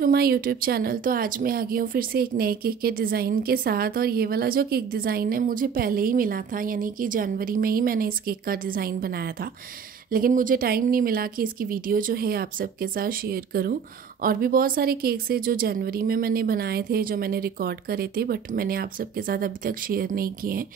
To my YouTube channel. तो आज मैं आ गई हूँ फिर से एक नए केक के डिज़ाइन के साथ। और ये वाला जो केक डिज़ाइन है मुझे पहले ही मिला था, यानी कि जनवरी में ही मैंने इस केक का डिज़ाइन बनाया था, लेकिन मुझे टाइम नहीं मिला कि इसकी वीडियो जो है आप सबके साथ शेयर करूं। और भी बहुत सारे केक्स है जो जनवरी में मैंने बनाए थे, जो मैंने रिकॉर्ड करे थे, बट मैंने आप सबके साथ अभी तक शेयर नहीं किए हैं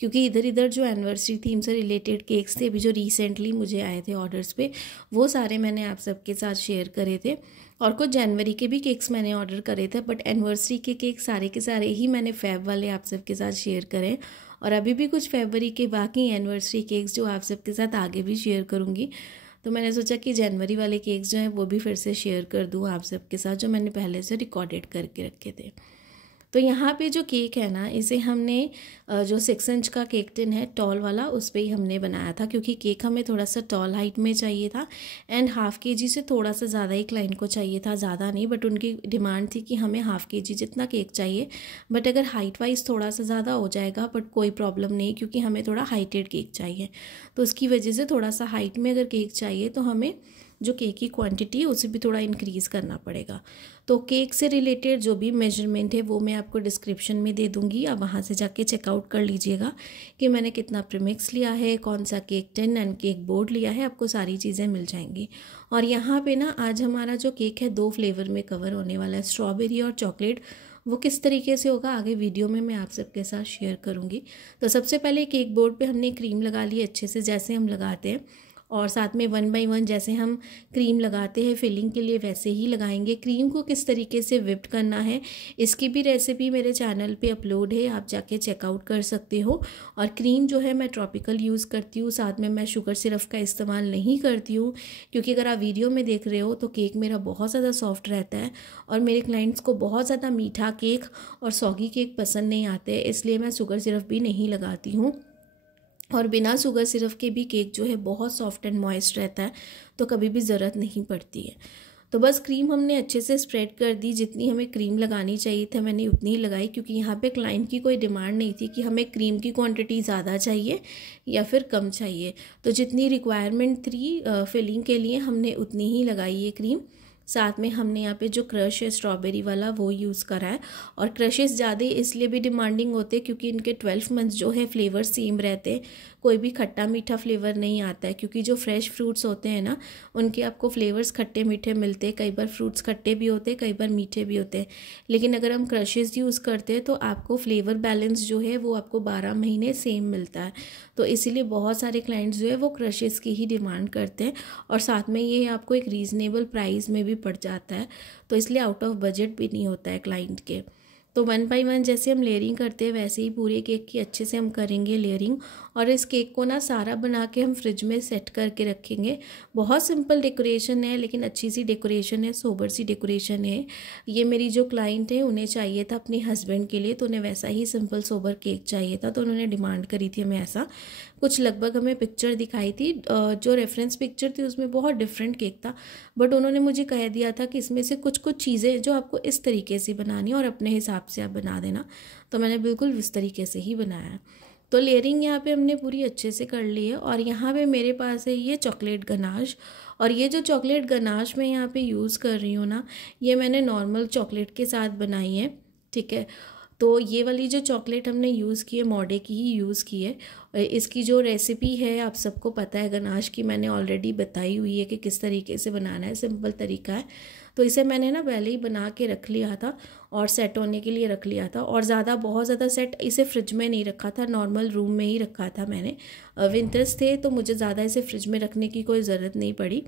क्योंकि इधर इधर जो एनिवर्सरी थीम से रिलेटेड केक्स थे अभी जो रिसेंटली मुझे आए थे ऑर्डर्स पे, वो सारे मैंने आप सबके साथ शेयर करे थे। और कुछ जनवरी के भी केक्स मैंने ऑर्डर करे थे, बट एनिवर्सरी के केक सारे के सारे ही मैंने फेब वाले आप सबके साथ शेयर करें। और अभी भी कुछ फरवरी के बाकी एनिवर्सरी केक्स जो आप सबके साथ आगे भी शेयर करूँगी। तो मैंने सोचा कि जनवरी वाले केक्स जो हैं वो भी फिर से शेयर कर दूँ आप सबके साथ, जो मैंने पहले से रिकॉर्डेड करके रखे थे। तो यहाँ पे जो केक है ना, इसे हमने जो 6 इंच का केक टिन है टॉल वाला, उस पर ही हमने बनाया था क्योंकि केक हमें थोड़ा सा टॉल हाइट में चाहिए था एंड ½ kg से थोड़ा सा ज़्यादा ही क्लाइंट को चाहिए था, ज़्यादा नहीं, बट उनकी डिमांड थी कि हमें ½ kg जितना केक चाहिए। बट अगर हाइट वाइज थोड़ा सा ज़्यादा हो जाएगा बट कोई प्रॉब्लम नहीं, क्योंकि हमें थोड़ा हाइटेड केक चाहिए। तो उसकी वजह से थोड़ा सा हाइट में अगर केक चाहिए तो हमें जो केक की क्वांटिटी है उसे भी थोड़ा इंक्रीज़ करना पड़ेगा। तो केक से रिलेटेड जो भी मेजरमेंट है वो मैं आपको डिस्क्रिप्शन में दे दूँगी, आप वहाँ से जाके चेकआउट कर लीजिएगा कि मैंने कितना प्रीमिक्स लिया है, कौन सा cake tin and cake board लिया है, आपको सारी चीज़ें मिल जाएंगी। और यहाँ पे ना आज हमारा जो केक है 2 फ्लेवर में कवर होने वाला है, स्ट्रॉबेरी और चॉकलेट। वो किस तरीके से होगा आगे वीडियो में मैं आप सबके साथ शेयर करूँगी। तो सबसे पहले केक बोर्ड पे हमने क्रीम लगा ली अच्छे से, जैसे हम लगाते हैं, और साथ में 1 बाय 1 जैसे हम क्रीम लगाते हैं फिलिंग के लिए वैसे ही लगाएंगे। क्रीम को किस तरीके से विप्ड करना है इसकी भी रेसिपी मेरे चैनल पे अपलोड है, आप जाके चेकआउट कर सकते हो। और क्रीम जो है मैं ट्रॉपिकल यूज़ करती हूँ, साथ में मैं शुगर सिरप का इस्तेमाल नहीं करती हूँ, क्योंकि अगर आप वीडियो में देख रहे हो तो केक मेरा बहुत ज़्यादा सॉफ्ट रहता है और मेरे क्लाइंट्स को बहुत ज़्यादा मीठा केक और सॉगी केक पसंद नहीं आते, इसलिए मैं शुगर सिरप भी नहीं लगाती हूँ। और बिना शुगर सिरप के भी केक जो है बहुत सॉफ्ट एंड मॉइस्ट रहता है, तो कभी भी ज़रूरत नहीं पड़ती है। तो बस क्रीम हमने अच्छे से स्प्रेड कर दी, जितनी हमें क्रीम लगानी चाहिए थी मैंने उतनी ही लगाई, क्योंकि यहाँ पे क्लाइंट की कोई डिमांड नहीं थी कि हमें क्रीम की क्वांटिटी ज़्यादा चाहिए या फिर कम चाहिए। तो जितनी रिक्वायरमेंट थी फिलिंग के लिए हमने उतनी ही लगाई ये क्रीम। साथ में हमने यहाँ पे जो क्रश है स्ट्रॉबेरी वाला वो यूज़ करा है। और क्रशेस ज़्यादा इसलिए भी डिमांडिंग होते हैं क्योंकि इनके 12 मंथ्स जो है फ्लेवर सेम रहते हैं, कोई भी खट्टा मीठा फ्लेवर नहीं आता है, क्योंकि जो फ्रेश फ्रूट्स होते हैं ना उनके आपको फ्लेवर्स खट्टे मीठे मिलते हैं। कई बार फ्रूट्स खट्टे भी होते हैं, कई बार मीठे भी होते हैं, लेकिन अगर हम क्रशेस यूज़ करते हैं तो आपको फ्लेवर बैलेंस जो है वो आपको 12 महीने सेम मिलता है। तो इसीलिए बहुत सारे क्लाइंट्स जो है वो क्रशेस की ही डिमांड करते हैं, और साथ में ये आपको एक रीज़नेबल प्राइस में भी पड़ जाता है, तो इसलिए आउट ऑफ बजट भी नहीं होता है क्लाइंट के। तो 1 बाय 1 जैसे हम लेयरिंग करते हैं वैसे ही पूरे केक की अच्छे से हम करेंगे लेयरिंग। और इस केक को ना सारा बना के हम फ्रिज में सेट करके रखेंगे। बहुत सिंपल डेकोरेशन है लेकिन अच्छी सी डेकोरेशन है, सोबर सी डेकोरेशन है। ये मेरी जो क्लाइंट है उन्हें चाहिए था अपने हस्बैंड के लिए, तो उन्हें वैसा ही सिंपल सोबर केक चाहिए था, तो उन्होंने डिमांड करी थी हमें ऐसा कुछ। लगभग हमें पिक्चर दिखाई थी, जो रेफरेंस पिक्चर थी उसमें बहुत डिफरेंट केक था, बट उन्होंने मुझे कह दिया था कि इसमें से कुछ कुछ चीज़ें जो आपको इस तरीके से बनानी है और अपने हिसाब से आप बना देना। तो मैंने बिल्कुल इस तरीके से ही बनाया। तो लेयरिंग यहाँ पे हमने पूरी अच्छे से कर ली है। और यहाँ पे मेरे पास है ये चॉकलेट गनाश, और ये जो चॉकलेट गनाश मैं यहाँ पे यूज़ कर रही हूँ ना, ये मैंने नॉर्मल चॉकलेट के साथ बनाई है, ठीक है। तो ये वाली जो चॉकलेट हमने यूज़ की है मॉडे की ही यूज़ की है। इसकी जो रेसिपी है आप सबको पता है गनाश की, मैंने ऑलरेडी बताई हुई है कि किस तरीके से बनाना है, सिंपल तरीका है। तो इसे मैंने ना पहले ही बना के रख लिया था और सेट होने के लिए रख लिया था, और बहुत ज़्यादा सेट इसे फ्रिज में नहीं रखा था, नॉर्मल रूम में ही रखा था मैंने। विंटर्स थे तो मुझे ज़्यादा इसे फ्रिज में रखने की कोई ज़रूरत नहीं पड़ी,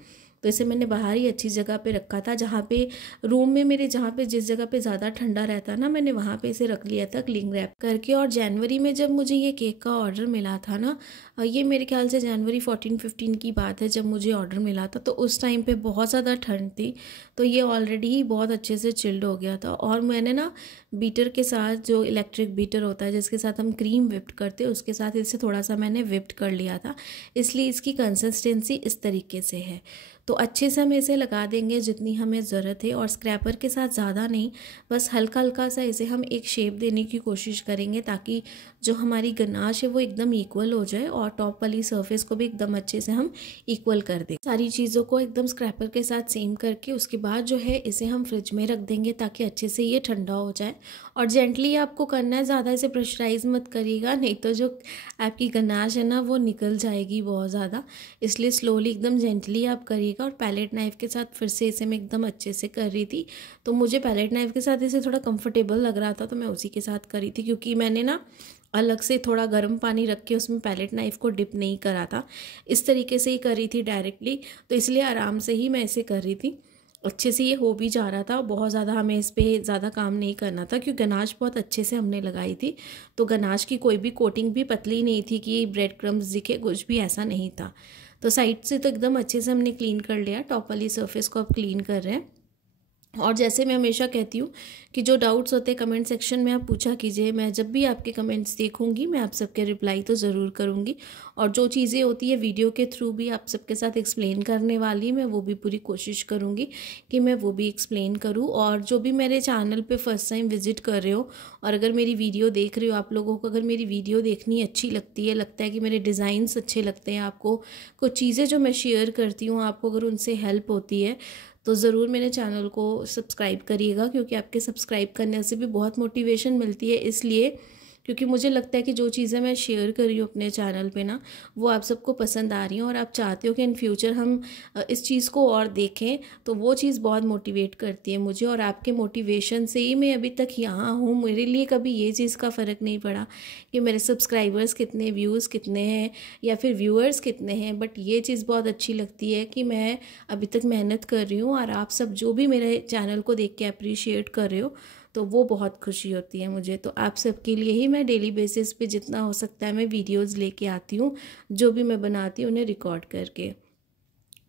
तो इसे मैंने बाहर ही अच्छी जगह पे रखा था, जहाँ पे रूम में मेरे जहाँ पे जिस जगह पे ज़्यादा ठंडा रहता ना मैंने वहाँ पे इसे रख लिया था क्लिंग रैप करके। और जनवरी में जब मुझे ये केक का ऑर्डर मिला था ना, ये मेरे ख्याल से जनवरी 14-15 की बात है जब मुझे ऑर्डर मिला था, तो उस टाइम पे बहुत ज़्यादा ठंड थी, तो ये ऑलरेडी ही बहुत अच्छे से चिल्ड हो गया था। और मैंने ना बीटर के साथ, जो इलेक्ट्रिक बीटर होता है जिसके साथ हम क्रीम विप्ड करते हैं, उसके साथ इसे थोड़ा सा मैंने विप्ड कर लिया था, इसलिए इसकी कंसिस्टेंसी इस तरीके से है। तो अच्छे से हम इसे लगा देंगे जितनी हमें ज़रूरत है, और स्क्रैपर के साथ ज़्यादा नहीं, बस हल्का हल्का सा इसे हम एक शेप देने की कोशिश करेंगे ताकि जो हमारी गनाश है वो एकदम इक्वल हो जाए और टॉप वाली सरफेस को भी एकदम अच्छे से हम इक्वल कर दें। सारी चीज़ों को एकदम स्क्रैपर के साथ सेम करके उसके बाद जो है इसे हम फ्रिज में रख देंगे ताकि अच्छे से ये ठंडा हो जाए। और जेंटली आपको करना है, ज़्यादा इसे प्रेशराइज मत करिएगा, नहीं तो जो आपकी गनाश है ना वो निकल जाएगी बहुत ज़्यादा, इसलिए स्लोली एकदम जेंटली आप करिएगा। और पैलेट नाइफ़ के साथ फिर से इसे मैं एकदम अच्छे से कर रही थी, तो मुझे पैलेट नाइफ़ के साथ इसे थोड़ा कंफर्टेबल लग रहा था तो मैं उसी के साथ करी थी, क्योंकि मैंने ना अलग से थोड़ा गर्म पानी रख के उसमें पैलेट नाइफ़ को डिप नहीं करा था, इस तरीके से ही करी थी डायरेक्टली, तो इसलिए आराम से ही मैं इसे कर रही थी। अच्छे से ये हो भी जा रहा था, बहुत ज़्यादा हमें इस पर ज़्यादा काम नहीं करना था क्योंकि गनाश बहुत अच्छे से हमने लगाई थी, तो गनाश की कोई भी कोटिंग भी पतली नहीं थी कि ब्रेड क्रम्स दिखे, कुछ भी ऐसा नहीं था। तो साइड से तो एकदम अच्छे से हमने क्लीन कर लिया, टॉप वाली सरफेस को अब क्लीन कर रहे हैं। और जैसे मैं हमेशा कहती हूँ कि जो डाउट्स होते हैं कमेंट सेक्शन में आप पूछा कीजिए, मैं जब भी आपके कमेंट्स देखूँगी मैं आप सबके रिप्लाई तो ज़रूर करूँगी, और जो चीज़ें होती है वीडियो के थ्रू भी आप सबके साथ एक्सप्लेन करने वाली मैं वो भी पूरी कोशिश करूँगी कि मैं वो भी एक्सप्लेन करूँ। और जो भी मेरे चैनल पर फर्स्ट टाइम विजिट कर रहे हो और अगर मेरी वीडियो देख रहे हो, आप लोगों को अगर मेरी वीडियो देखनी अच्छी लगती है, लगता है कि मेरे डिज़ाइंस अच्छे लगते हैं आपको, कुछ चीज़ें जो मैं शेयर करती हूँ आपको अगर उनसे हेल्प होती है, तो ज़रूर मेरे चैनल को सब्सक्राइब करिएगा, क्योंकि आपके सब्सक्राइब करने से भी बहुत मोटिवेशन मिलती है। इसलिए क्योंकि मुझे लगता है कि जो चीज़ें मैं शेयर कर रही हूँ अपने चैनल पे ना वो आप सबको पसंद आ रही हैं और आप चाहते हो कि इन फ्यूचर हम इस चीज़ को और देखें, तो वो चीज़ बहुत मोटिवेट करती है मुझे। और आपके मोटिवेशन से ही मैं अभी तक यहाँ हूँ। मेरे लिए कभी ये चीज़ का फ़र्क नहीं पड़ा कि मेरे सब्सक्राइबर्स कितने, व्यूज़ कितने हैं या फिर व्यूअर्स कितने हैं, बट ये चीज़ बहुत अच्छी लगती है कि मैं अभी तक मेहनत कर रही हूँ और आप सब जो भी मेरे चैनल को देख के अप्रिशिएट कर रहे हो, तो वो बहुत खुशी होती है मुझे। तो आप सबके लिए ही मैं डेली बेसिस पे जितना हो सकता है मैं वीडियोज़ लेके आती हूँ, जो भी मैं बनाती हूँ उन्हें रिकॉर्ड करके।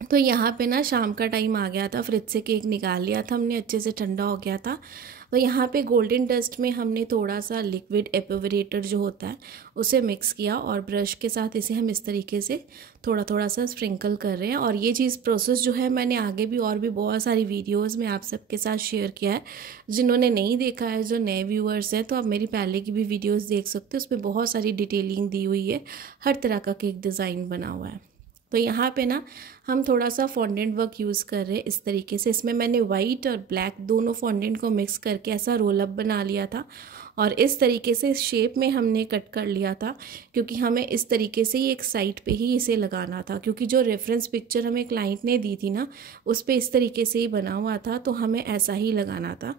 तो यहाँ पे ना शाम का टाइम आ गया था, फ्रिज से केक निकाल लिया था हमने, अच्छे से ठंडा हो गया था। तो यहाँ पे गोल्डन डस्ट में हमने थोड़ा सा लिक्विड एपोवेरेटर जो होता है उसे मिक्स किया और ब्रश के साथ इसे हम इस तरीके से थोड़ा थोड़ा सा स्प्रिंकल कर रहे हैं। और ये चीज़ प्रोसेस जो है मैंने आगे भी और भी बहुत सारी वीडियोज़ में आप सबके साथ शेयर किया है, जिन्होंने नहीं देखा है, जो नए व्यूअर्स हैं, तो आप मेरी पहले की भी वीडियोज़ देख सकते हो, उसमें बहुत सारी डिटेलिंग दी हुई है, हर तरह का केक डिज़ाइन बना हुआ है। तो यहाँ पे ना हम थोड़ा सा फॉन्डेंट वर्क यूज़ कर रहे हैं इस तरीके से, इसमें मैंने वाइट और ब्लैक दोनों फॉन्डेंट को मिक्स करके ऐसा रोल अप बना लिया था और इस तरीके से इस शेप में हमने कट कर लिया था, क्योंकि हमें इस तरीके से ही एक साइड पे ही इसे लगाना था, क्योंकि जो रेफरेंस पिक्चर हमें क्लाइंट ने दी थी ना उस पर इस तरीके से ही बना हुआ था, तो हमें ऐसा ही लगाना था।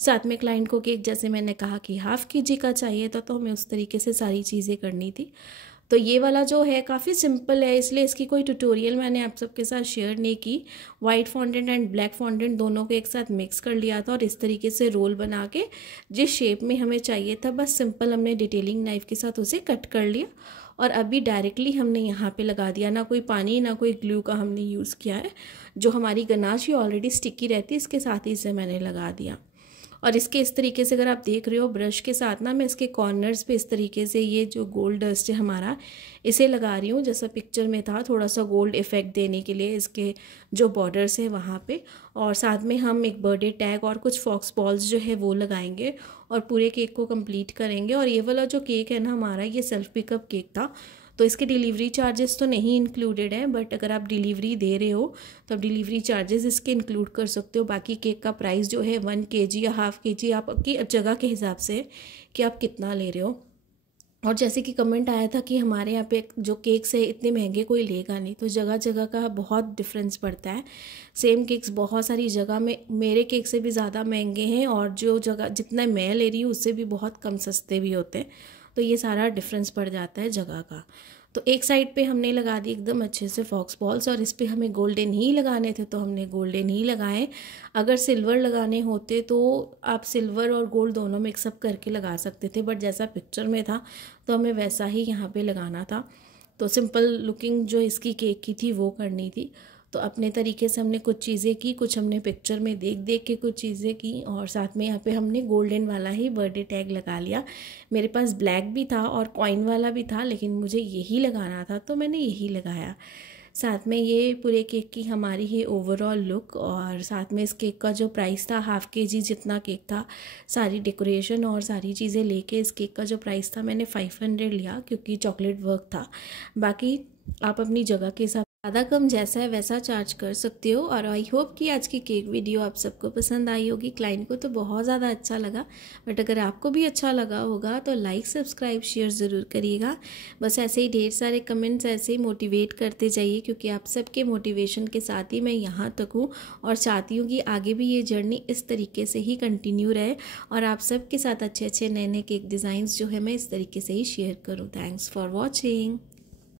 साथ में क्लाइंट को केक जैसे मैंने कहा कि ½ kg का चाहिए था, तो हमें उस तरीके से सारी चीज़ें करनी थी। तो ये वाला जो है काफ़ी सिंपल है, इसलिए इसकी कोई ट्यूटोरियल मैंने आप सबके साथ शेयर नहीं की। White fondant and black fondant दोनों को एक साथ मिक्स कर लिया था और इस तरीके से रोल बना के जिस शेप में हमें चाहिए था बस सिंपल हमने डिटेलिंग नाइफ़ के साथ उसे कट कर लिया और अभी डायरेक्टली हमने यहाँ पे लगा दिया, ना कोई पानी ना कोई ग्लू का हमने यूज़ किया है। जो हमारी गनाश ही ऑलरेडी स्टिकी रहती है, इसके साथ ही इसे मैंने लगा दिया। और इसके इस तरीके से अगर आप देख रहे हो ब्रश के साथ ना मैं इसके कॉर्नर्स पे इस तरीके से ये जो गोल्ड डस्ट है हमारा इसे लगा रही हूँ, जैसा पिक्चर में था, थोड़ा सा गोल्ड इफेक्ट देने के लिए इसके जो बॉर्डर्स है वहाँ पे। और साथ में हम एक बर्थडे टैग और कुछ फॉक्स बॉल्स जो है वो लगाएंगे और पूरे केक को कंप्लीट करेंगे। और ये वाला जो केक है ना हमारा, ये सेल्फ पिकअप केक था, तो इसके डिलीवरी चार्जेस तो नहीं इंक्लूडेड हैं, बट अगर आप डिलीवरी दे रहे हो तो आप डिलीवरी चार्जेस इसके इंक्लूड कर सकते हो। बाकी केक का प्राइस जो है 1 kg या ½ kg आपकी जगह के हिसाब से कि आप कितना ले रहे हो। और जैसे कि कमेंट आया था कि हमारे यहाँ पे जो केक्स है इतने महंगे कोई लेगा नहीं, तो जगह जगह का बहुत डिफरेंस पड़ता है। सेम केक्स बहुत सारी जगह में मेरे केक से भी ज़्यादा महंगे हैं और जो जगह जितना मैं ले रही हूँ उससे भी बहुत कम सस्ते भी होते हैं, तो ये सारा डिफरेंस पड़ जाता है जगह का। तो एक साइड पे हमने लगा दी एकदम अच्छे से फॉक्स बॉल्स और इस पे हमें गोल्डन ही लगाने थे तो हमने गोल्डन ही लगाए। अगर सिल्वर लगाने होते तो आप सिल्वर और गोल्ड दोनों मिक्सअप करके लगा सकते थे, बट जैसा पिक्चर में था तो हमें वैसा ही यहाँ पे लगाना था। तो सिंपल लुकिंग जो इसकी केक की थी वो करनी थी, तो अपने तरीके से हमने कुछ चीज़ें की, कुछ हमने पिक्चर में देख देख के कुछ चीज़ें की और साथ में यहाँ पे हमने गोल्डन वाला ही बर्थडे टैग लगा लिया। मेरे पास ब्लैक भी था और कॉइन वाला भी था, लेकिन मुझे यही लगाना था तो मैंने यही लगाया। साथ में ये पूरे केक की हमारी ही ओवरऑल लुक, और साथ में इस केक का जो प्राइस था, ½ kg जितना केक था, सारी डेकोरेशन और सारी चीज़ें लेके इस केक का जो प्राइस था मैंने 500 लिया, क्योंकि चॉकलेट वर्क था। बाकी आप अपनी जगह के हिसाब ज़्यादा कम जैसा है वैसा चार्ज कर सकते हो। और आई होप कि आज की केक वीडियो आप सबको पसंद आई होगी। क्लाइंट को तो बहुत ज़्यादा अच्छा लगा, बट अगर आपको भी अच्छा लगा होगा तो लाइक सब्सक्राइब शेयर ज़रूर करिएगा। बस ऐसे ही ढेर सारे कमेंट्स ऐसे ही मोटिवेट करते जाइए, क्योंकि आप सबके मोटिवेशन के साथ ही मैं यहाँ तक हूँ, और चाहती हूँ कि आगे भी ये जर्नी इस तरीके से ही कंटिन्यू रहे और आप सबके साथ अच्छे अच्छे नए नए केक डिज़ाइंस जो है मैं इस तरीके से ही शेयर करूँ। Thanks for watching.